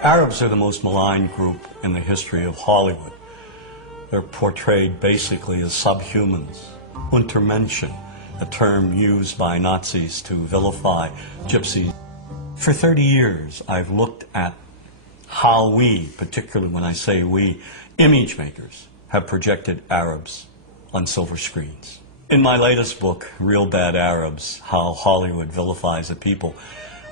Arabs are the most maligned group in the history of Hollywood. They're portrayed basically as subhumans. Untermenschen, a term used by Nazis to vilify gypsies. For 30 years, I've looked at how we, particularly when I say we, image makers, have projected Arabs on silver screens. In my latest book, Real Bad Arabs, How Hollywood Vilifies a People,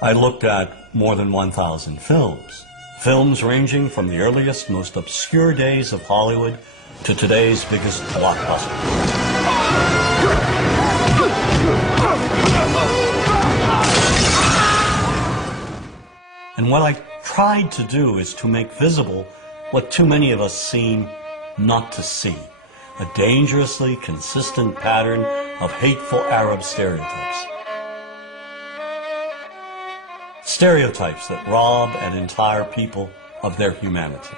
I looked at more than 1,000 films. Films ranging from the earliest, most obscure days of Hollywood to today's biggest blockbuster. And what I tried to do is to make visible what too many of us seem not to see. A dangerously consistent pattern of hateful Arab stereotypes. Stereotypes that rob an entire people of their humanity.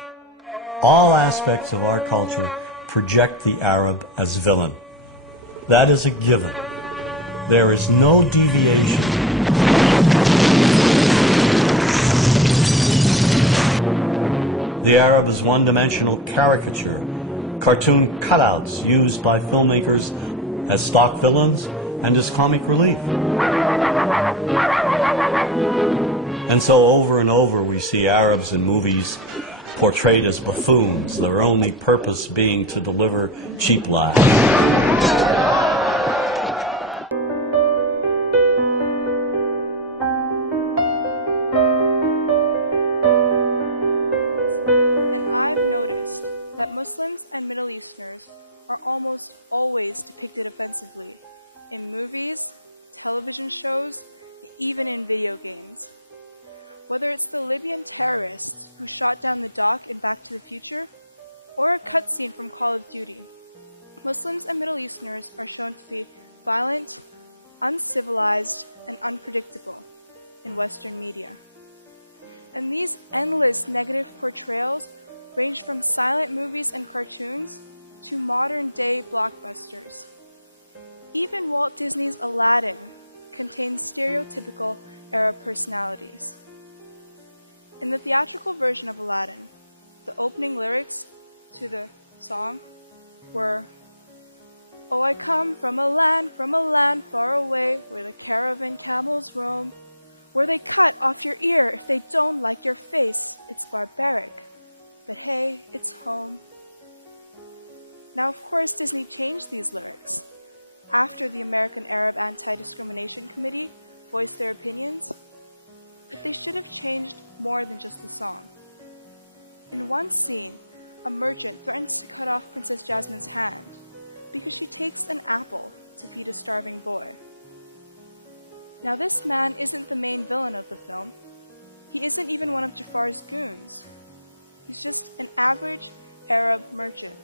All aspects of our culture project the Arab as villain. That is a given. There is no deviation. The Arab is one-dimensional caricature, cartoon cutouts used by filmmakers as stock villains and as comic relief. And so over and over we see Arabs in movies portrayed as buffoons, their only purpose being to deliver cheap laughs. And I've noticed that Muslims and Middle Easterners are almost always depicted offensively in movies, television shows, even in video games. Whether it's the Libyan terrorists who shot down the doc in Back to the Future, or a cutscene from Call of Duty, Muslims and Middle Easterners are shown to be violent, uncivilized, and unpredictable in Western media. And these endless negative portrayals range from silent movies and cartoons to modern-day blockbusters. Even Walt Disney's Aladdin contains stereotypical Arab personalities. In the theatrical version of Aladdin, the opening lyrics to the song were, "Oh, I come from a land far away, where the caravan camels roam, where they cut off your ear if they don't like your face. It's barbaric, but hey, it's home." Now, of course, Disney changed these lyrics after the American Arab Anti-Discrimination Committee voiced their opinions, but they should have changed more than just the song. In one scene, a merchant threatens to cut off Princess Jasmine's hand because she takes an apple to feed a starving boy. Now, this man isn't the main villain of the film. He isn't even one of Jafar's goons. He's just an average Arab merchant.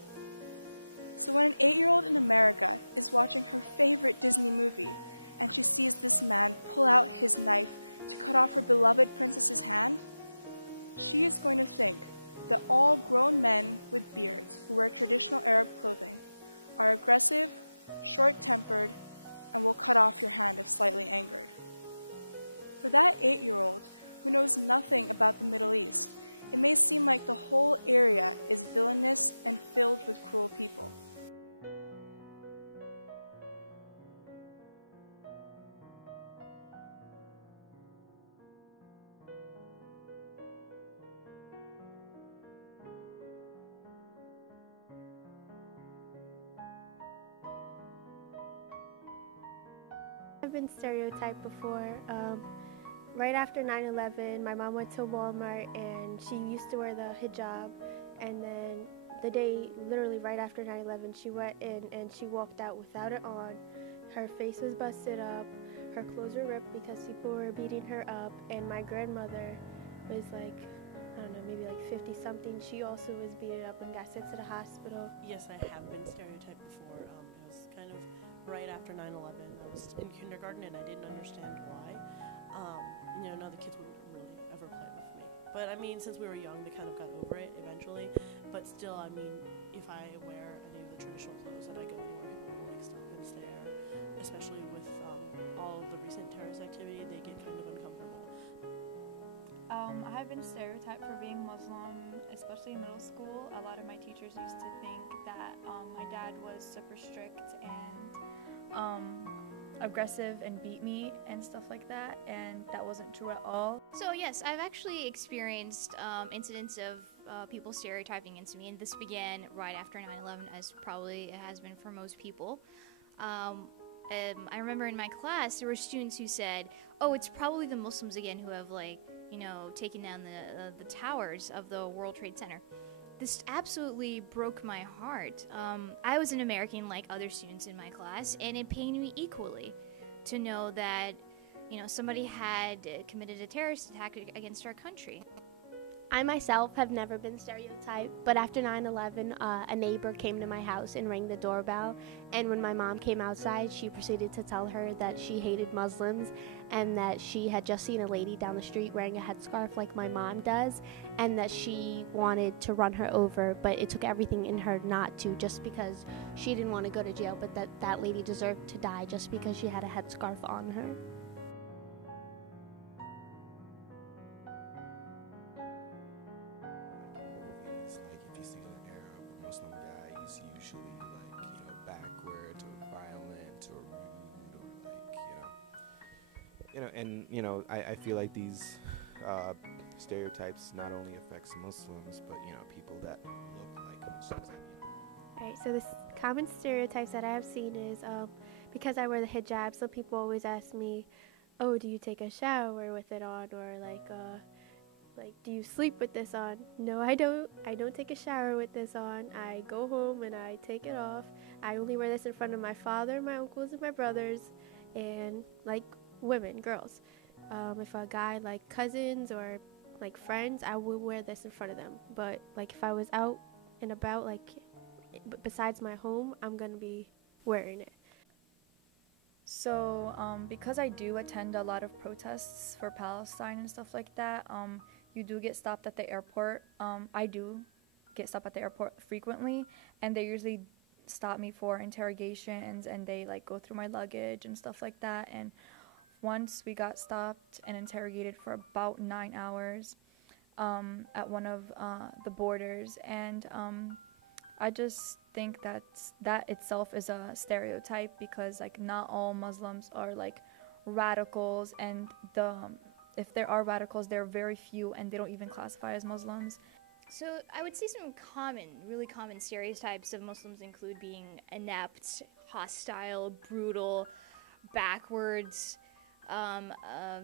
So when an 8-year-old in America is watching her favorite Disney movie and she sees this man pull out his knife to cut off her beloved princess's hand, she is going to think that all grown men with beards who wear traditional Arab clothing are aggressive, short-tempered, and will cut off your hand if slightly angered. For that 8-year-old who knows nothing about the Middle East, it may seem like the whole area is villainous and filled with cruel people. and they usually stop me for interrogation, and they like go through my luggage and stuff like that. And once we got stopped and interrogated for about 9 hours at one of the borders, and I just think that itself is a stereotype, because like not all Muslims are like radicals, and if there are radicals, they're very few, and they don't even classify as Muslims. So I would say some really common stereotypes of Muslims include being inept, hostile, brutal, backwards,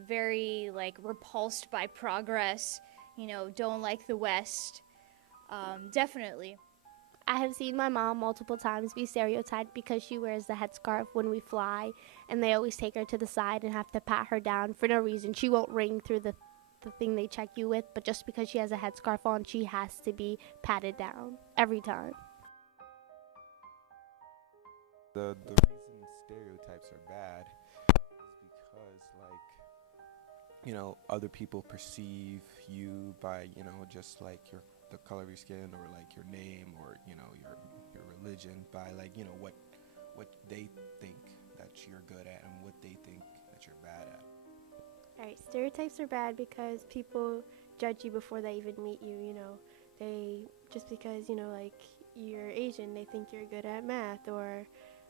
very like repulsed by progress, don't like the West. Definitely. I have seen my mom multiple times be stereotyped because she wears the headscarf when we fly, and they always take her to the side and have to pat her down for no reason. She won't ring through the thing they check you with, but just because she has a headscarf on, she has to be patted down every time. Other people perceive me by just like the parties going on, Stereotypes are bad because people judge you before they even meet you, and just because, you're Asian, they think you're good at math, or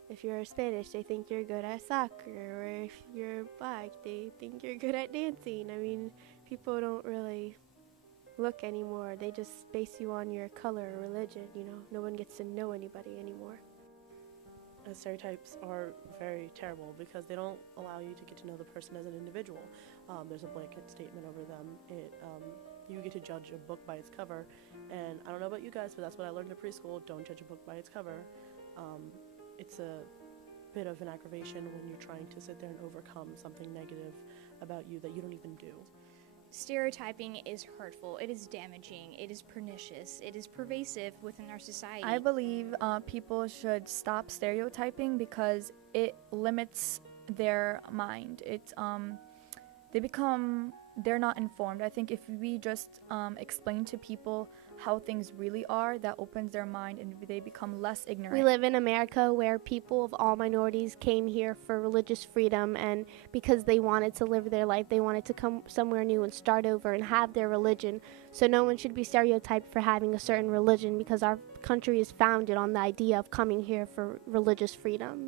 if you're Spanish, they think you're good at soccer, or if you're black, they think you're good at dancing, and people don't really look anymore, they just base you on your color, religion, and who makes you know anything. Stereotyping is hurtful, it is damaging, it is pernicious, it is pervasive in our society. I believe people should stop stereotyping because it limits their mind. They're not informed. I think if we just explain to people how things really are, that opens their mind and they become less ignorant. We live in America where people of all minorities came here for religious freedom, and because they wanted to live their life, they wanted to come somewhere new and start over and have their religion. So no one should be stereotyped for having a certain religion, because our country is founded on the idea of coming here for religious freedom.